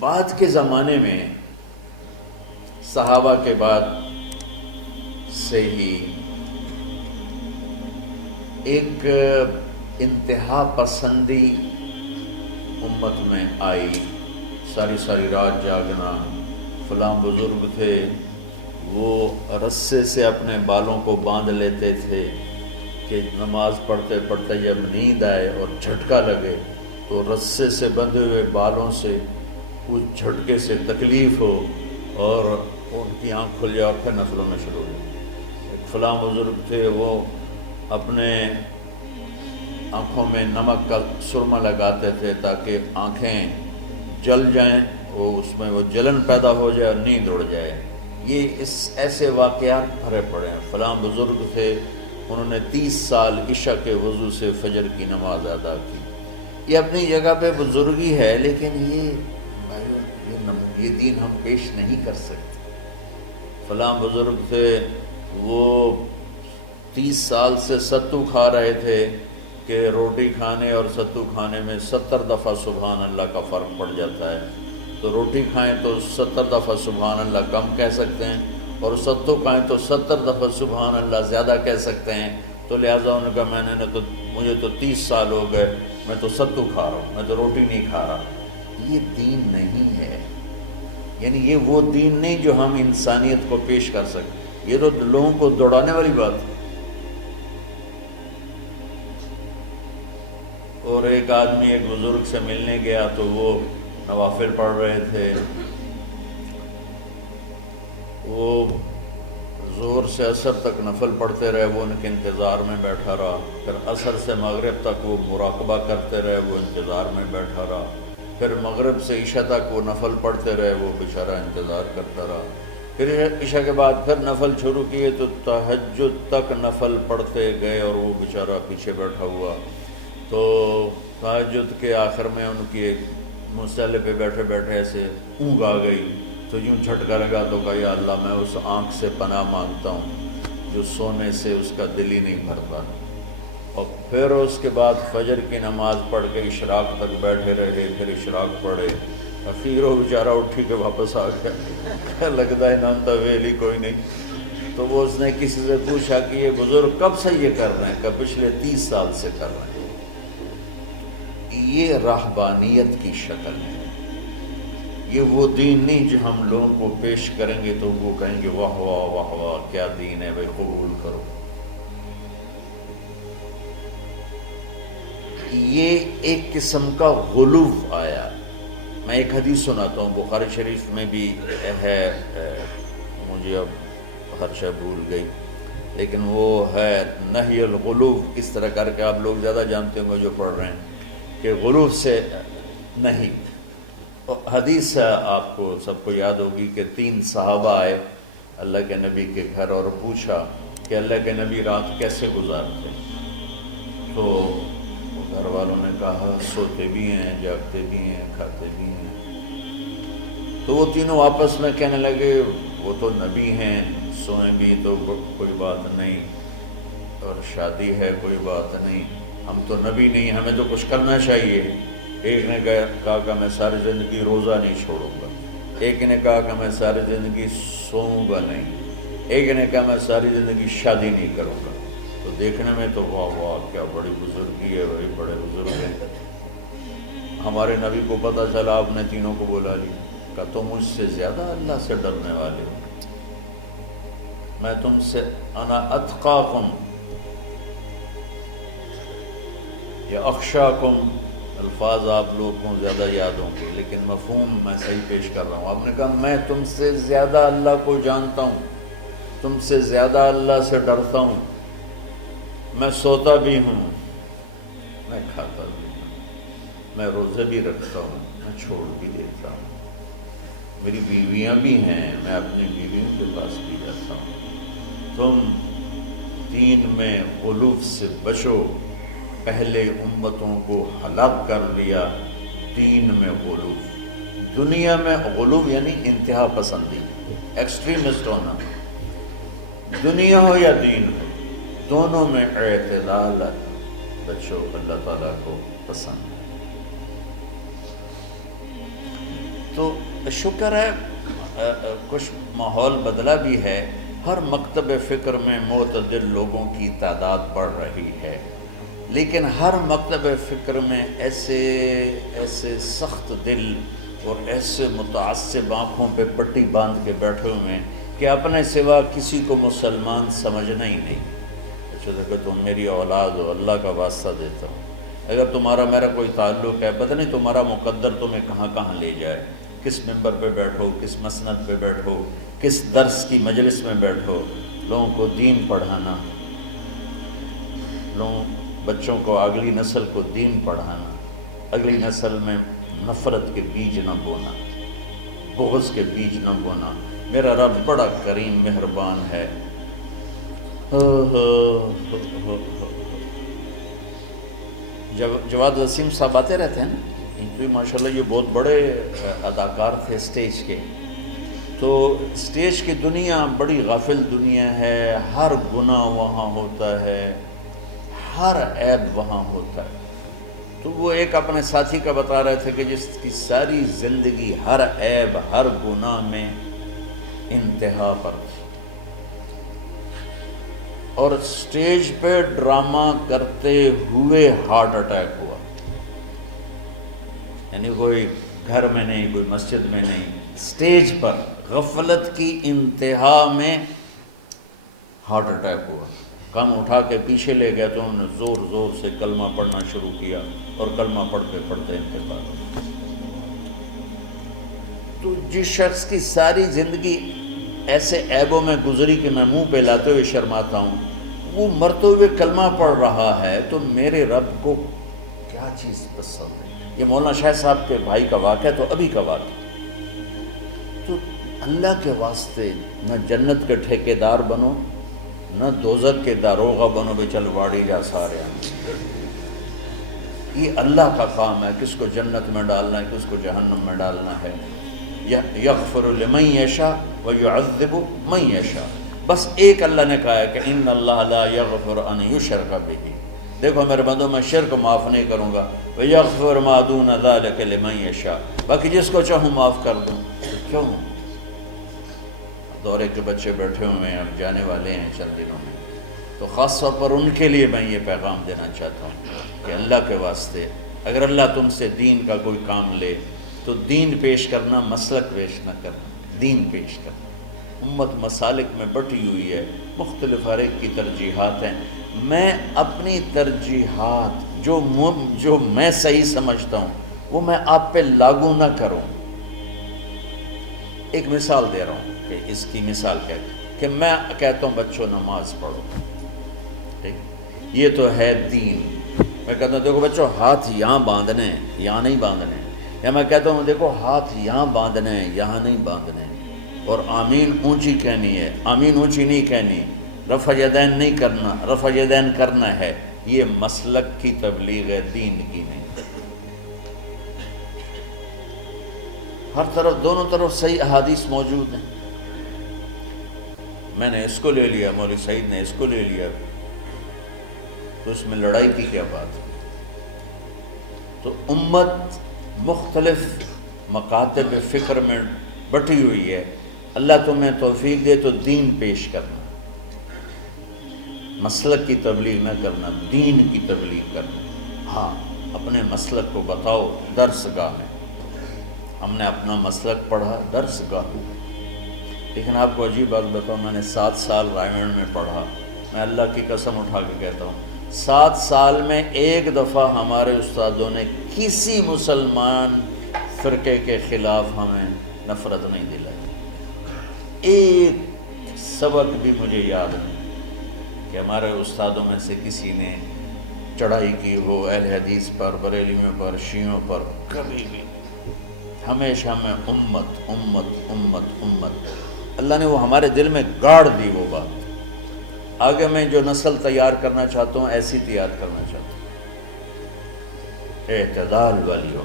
بعد کے زمانے میں صحابہ کے بعد سے ہی ایک انتہا پسندی امت میں آئی، ساری رات جاگنا۔ فلاں بزرگ تھے، وہ رسے سے اپنے بالوں کو باندھ لیتے تھے کہ نماز پڑھتے پڑھتے جب نیند آئے اور جھٹکا لگے تو رسے سے بندھے ہوئے بالوں سے اس جھٹکے سے تکلیف ہو اور ان کی آنکھ کھل جائے اور پھر نفلوں میں شروع ہو۔ ایک فلاں بزرگ تھے، وہ اپنے آنکھوں میں نمک کا سرما لگاتے تھے تاکہ آنکھیں جل جائیں، اس میں وہ جلن پیدا ہو جائے اور نیند اڑ جائے۔ یہ ایسے واقعات بھرے پڑے ہیں۔ فلاں بزرگ تھے، انہوں نے 30 سال عشاء کے وضو سے فجر کی نماز ادا کی۔ یہ اپنی جگہ پہ بزرگی ہے، لیکن یہ دین ہم پیش نہیں کر سکتے۔ فلاں بزرگ تھے، وہ 30 سال سے ستو کھا رہے تھے کہ روٹی کھانے اور ستو کھانے میں 70 دفعہ سبحان اللہ کا فرق پڑ جاتا ہے۔ تو روٹی کھائیں تو 70 دفعہ سبحان اللہ کم کہہ سکتے ہیں، اور ستو کھائیں تو 70 دفعہ سبحان اللہ زیادہ کہہ سکتے ہیں۔ تو لہٰذا انہوں نے کہا مجھے تو 30 سال ہو گئے، میں تو ستو کھا رہا ہوں، میں تو روٹی نہیں کھا رہا۔ یہ دین نہیں ہے، یعنی یہ وہ دین نہیں جو ہم انسانیت کو پیش کر سکیں۔ یہ تو لوگوں کو دوڑانے والی بات ہے۔ اور ایک آدمی ایک بزرگ سے ملنے گیا تو وہ نوافل پڑھ رہے تھے، وہ ظہر سے عصر تک نفل پڑھتے رہے، وہ ان کے انتظار میں بیٹھا رہا۔ پھر عصر سے مغرب تک وہ مراقبہ کرتے رہے، وہ انتظار میں بیٹھا رہا۔ پھر مغرب سے عشاء تک وہ نفل پڑھتے رہے، وہ بیچارہ انتظار کرتا رہا۔ پھر عشاء کے بعد پھر نفل شروع کیے تو تہجد تک نفل پڑھتے گئے اور وہ بیچارہ پیچھے بیٹھا ہوا۔ تو تہجد کے آخر میں ان کی ایک مصلی پہ بیٹھے بیٹھے ایسے اونگ آ گئی، تو یوں جھٹکا لگا تو کہا یا اللہ میں اس آنکھ سے پناہ مانگتا ہوں جو سونے سے اس کا دل ہی نہیں بھرتا۔ اور پھر اس کے بعد فجر کی نماز پڑھ کے اشراق تک بیٹھے رہے، پھر اشراق پڑھے، اخیر وہ بیچارہ اٹھی کے واپس آ گیا۔ لگتا ہے نام تو ویلی کوئی نہیں۔ تو وہ اس نے کسی سے پوچھا کہ یہ بزرگ کب سے یہ کر رہے ہیں؟ کہ پچھلے 30 سال سے کر رہے ہیں۔ یہ راہبانیت کی شکل ہے، یہ وہ دین نہیں جو ہم لوگوں کو پیش کریں گے تو وہ کہیں گے واہ واہ واہ واہ کیا دین ہے بھائی، قبول کرو۔ یہ ایک قسم کا غلو آیا۔ میں ایک حدیث سناتا ہوں، بخاری شریف میں بھی ہے، مجھے اب ہر شے بھول گئی، لیکن وہ ہے نہی الغلو، اس طرح کر کے آپ لوگ زیادہ جانتے ہوں گے جو پڑھ رہے ہیں کہ غلو سے نہیں۔ حدیث آپ کو سب کو یاد ہوگی کہ 3 صحابہ آئے اللہ کے نبی کے گھر اور پوچھا کہ اللہ کے نبی رات کیسے گزارتے؟ تو گھر والوں نے کہا سوتے بھی ہیں، جاگتے بھی ہیں، کھاتے بھی ہیں۔ تو وہ تینوں آپس میں کہنے لگے وہ تو نبی ہیں، سوئیں بھی تو کوئی بات نہیں، اور شادی ہے کوئی بات نہیں، ہم تو نبی نہیں، ہمیں تو کچھ کرنا چاہیے۔ ایک نے کہا کہ میں ساری زندگی روزہ نہیں چھوڑوں گا، ایک نے کہا کہ میں ساری زندگی سوؤں گا نہیں، ایک نے کہا میں ساری زندگی شادی نہیں کروں گا۔ تو دیکھنے میں تو واہ واہ کیا بڑی بزرگی ہے بھائی، بڑے بزرگ ہیں۔ ہمارے نبی کو پتہ چلا، آپ نے تینوں کو بلا لیا، کہ تم مجھ سے زیادہ اللہ سے ڈرنے والے ہو، میں تم سے انا اتقاکم یا اخشاکم، الفاظ آپ لوگوں کو زیادہ یاد ہوں گے لیکن مفہوم میں صحیح پیش کر رہا ہوں۔ آپ نے کہا میں تم سے زیادہ اللہ کو جانتا ہوں، تم سے زیادہ اللہ سے ڈرتا ہوں، میں سوتا بھی ہوں، میں کھاتا بھی ہوں، میں روزے بھی رکھتا ہوں، میں چھوڑ بھی دیتا ہوں، میری بیویاں بھی ہیں، میں اپنی بیویوں کے پاس بھی جاتا ہوں۔ تم دین میں غلو سے بچو، پہلے امتوں کو ہلاک کر لیا دین میں غلو۔ دنیا میں غلو یعنی انتہا پسندی، ایکسٹریمسٹ ہونا، دنیا ہو یا دین ہو، دونوں میں اعتدال بچو، اللہ تعالیٰ کو پسند ہے۔ تو شکر ہے کچھ ماحول بدلا بھی ہے، ہر مکتب فکر میں معتدل لوگوں کی تعداد بڑھ رہی ہے، لیکن ہر مکتب فکر میں ایسے سخت دل اور ایسے متعصب آنکھوں پہ پٹی باندھ کے بیٹھے ہوئے ہیں کہ اپنے سوا کسی کو مسلمان سمجھنا ہی نہیں۔ اچھا دیکھو تم میری اولاد ہو، اللہ کا واسطہ دیتا ہوں، اگر تمہارا میرا کوئی تعلق ہے، پتہ نہیں تمہارا مقدر تمہیں کہاں کہاں لے جائے، کس ممبر پہ بیٹھو، کس مسند پہ بیٹھو، کس درس کی مجلس میں بیٹھو، لوگوں کو دین پڑھانا، بچوں کو، اگلی نسل کو دین پڑھانا، اگلی نسل میں نفرت کے بیج نہ بونا، بغض کے بیج نہ بونا۔ میرا رب بڑا کریم مہربان ہے۔ جواد وسیم صاحب آتے رہتے ہیں نا، تو ماشاءاللہ یہ بہت بڑے اداکار تھے اسٹیج کے، تو اسٹیج کی دنیا بڑی غافل دنیا ہے، ہر گناہ وہاں ہوتا ہے، ہر عیب وہاں ہوتا ہے۔ تو وہ ایک اپنے ساتھی کا بتا رہے تھے کہ جس کی ساری زندگی ہر عیب، ہر گناہ میں انتہا پر تھی، اور اسٹیج پہ ڈرامہ کرتے ہوئے ہارٹ اٹیک ہوا، یعنی کوئی گھر میں نہیں، کوئی مسجد میں نہیں، اسٹیج پر غفلت کی انتہا میں ہارٹ اٹیک ہوا۔ کم اٹھا کے پیچھے لے گئے تو انہوں نے زور زور سے کلمہ پڑھنا شروع کیا، اور کلمہ پڑھتے پڑھتے انتقال ہوا۔ تو جس شخص کی ساری زندگی ایسے عیبوں میں گزری کہ میں منہ پہ لاتے ہوئے شرماتا ہوں، وہ مرتے ہوئے کلمہ پڑھ رہا ہے، تو میرے رب کو کیا چیز پسند ہے؟ یہ مولانا شاہ صاحب کے بھائی کا واقعہ تو ابھی کا واقعہ۔ تو اللہ کے واسطے نہ جنت کے ٹھیکیدار بنو، نہ دوزخ کے داروغہ بنو بے چل واڑی جا سارے ہیں۔ یہ اللہ کا کام ہے، کس کو جنت میں ڈالنا ہے، کس کو جہنم میں ڈالنا ہے۔ یغفر لمن یشاء ویعذب من یشاء، بس ایک اللہ نے کہا ہے کہ ان اللہ لا یغفر ان یشرک بہ، دیکھو میرے بندوں میں شرک معاف نہیں کروں گا، ویغفر ما دون ذلک لمن یشاء، باقی جس کو چاہوں معاف کر دوں۔ کیوں؟ دورے کے بچے بیٹھے ہوئے ہیں، اب جانے والے ہیں چند دنوں میں، تو خاص طور پر ان کے لیے میں یہ پیغام دینا چاہتا ہوں کہ اللہ کے واسطے اگر اللہ تم سے دین کا کوئی کام لے تو دین پیش کرنا، مسلک پیش نہ کرنا، دین پیش کرنا۔ امت مسالک میں بٹی ہوئی ہے، مختلف ہر ایک کی ترجیحات ہیں، میں اپنی ترجیحات جو میں صحیح سمجھتا ہوں وہ میں آپ پہ لاگو نہ کروں۔ ایک مثال دے رہا ہوں کہ اس کی مثال کیا ہے کہ میں کہتا ہوں بچوں نماز پڑھو، ٹھیک، یہ تو ہے دین۔ میں کہتا ہوں دیکھو بچوں ہاتھ یہاں باندھنے ہیں، یہاں نہیں باندھنے ہیں، یا میں کہتا ہوں دیکھو ہاتھ یہاں باندھنے ہیں، یہاں نہیں باندھنے ہیں، اور آمین اونچی کہنی ہے، آمین اونچی نہیں کہنی، رفع یدین نہیں کرنا، رفع یدین کرنا ہے۔ یہ مسلک کی تبلیغ ہے، دین کی نہیں۔ ہر طرف، دونوں طرف صحیح احادیث موجود ہیں، میں نے اس کو لے لیا، مولوی سعید نے اس کو لے لیا، تو اس میں لڑائی کی کیا بات ہے؟ تو امت مختلف مکاتب فکر میں بٹی ہوئی ہے، اللہ تمہیں توفیق دے تو دین پیش کرنا، مسلک کی تبلیغ نہ کرنا، دین کی تبلیغ کرنا۔ ہاں اپنے مسلک کو بتاؤ درس گاہ میں، ہم نے اپنا مسلک پڑھا درس گاہ میں، لیکن آپ کو عجیب بات بتاؤں، میں نے 7 سال رائمنڈ میں پڑھا، میں اللہ کی قسم اٹھا کے کہتا ہوں 7 سال میں ایک دفعہ ہمارے استادوں نے کسی مسلمان فرقے کے خلاف ہمیں نفرت نہیں دلائی۔ ایک سبق بھی مجھے یاد نہیں کہ ہمارے استادوں میں سے کسی نے چڑھائی کی ہو اہل حدیث پر، بریلیوں پر، شیعوں پر، کبھی بھی۔ ہمیشہ میں امت امت امت امت، اللہ نے وہ ہمارے دل میں گاڑ دی وہ بات۔ آگے میں جو نسل تیار کرنا چاہتا ہوں ایسی تیار کرنا چاہتا ہوں، اعتدال والی ہو۔